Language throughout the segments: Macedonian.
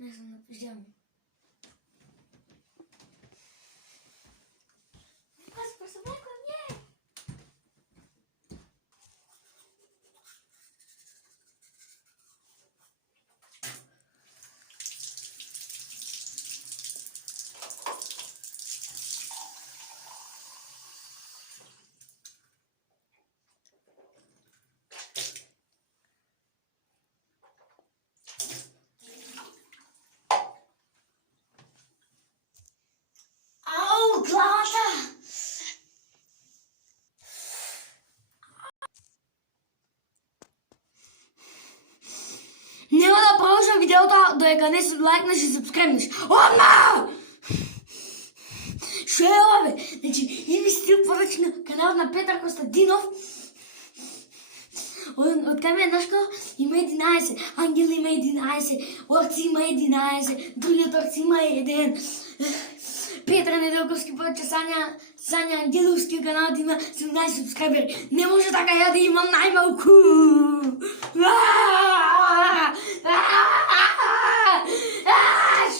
Не съм на пижама. Аз пресъблекла не! Ау, главата! Няма да продължа видеото, докато не си лайкнеш и сабскрайбнеш. Ома! Що е, бе? Значи, има стил поръчна канал на Петър Костадинов. От Камен Нашко има 11, Ангел има 11, Орци има 11, другият Орци има 1. Петър Неделковски поръча Саня Ангеловски канал да има 17 субскрайбери. Не може така я да имам най-малко.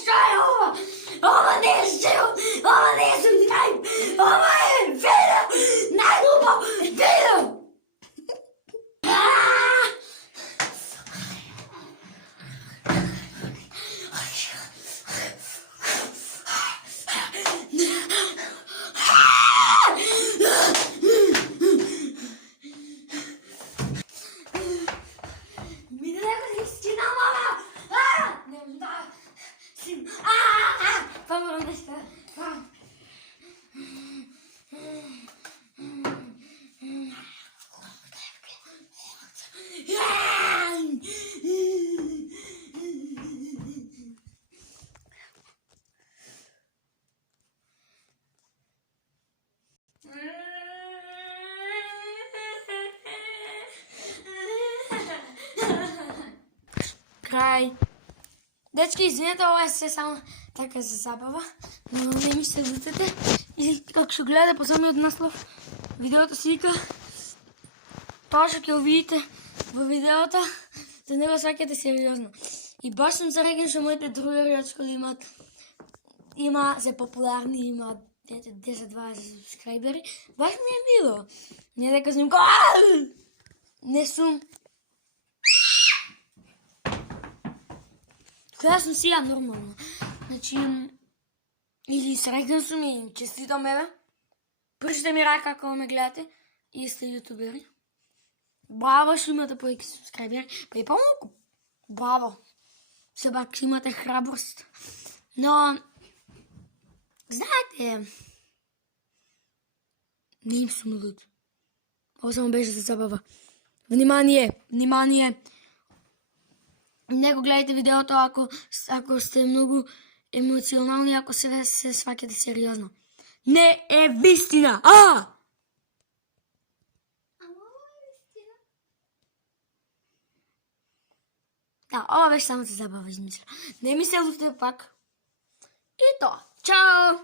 Що е ова? Ова не е шео! Ова не е субскрайб! Ова е видео! Най-глупо видео! Край. Дечки, извинете, това е все само така за забава, но не ми се дутете. И как ще гледа по самият наслов видеото си вика, това ще го видите във видеото, за не го свакате сериозно. И баш съм се реген, че моите други речколи има се популярни, имат 10-20 субскрайбери. Баш ми е мило. Не да казвам, не сум. Коя съм си я нормално. Значи, или срегна съм и честито ме, пръщате ми ръка, ако ме гледате и сте ютубери. Браво, ще имате повече субскрайбери. Па и по-малко. Браво. Все пак имате храброст. Но, знаете, не им съм луд. Това само беше за забава. Внимание! Внимание! Не го гледайте видеото, ако сте много емоционални, ако се свакате сериозно. Не е вистина! Ама е вистина. Да, ова беше само за забава, измисля. Не ми се луфте пак. И то. Чао!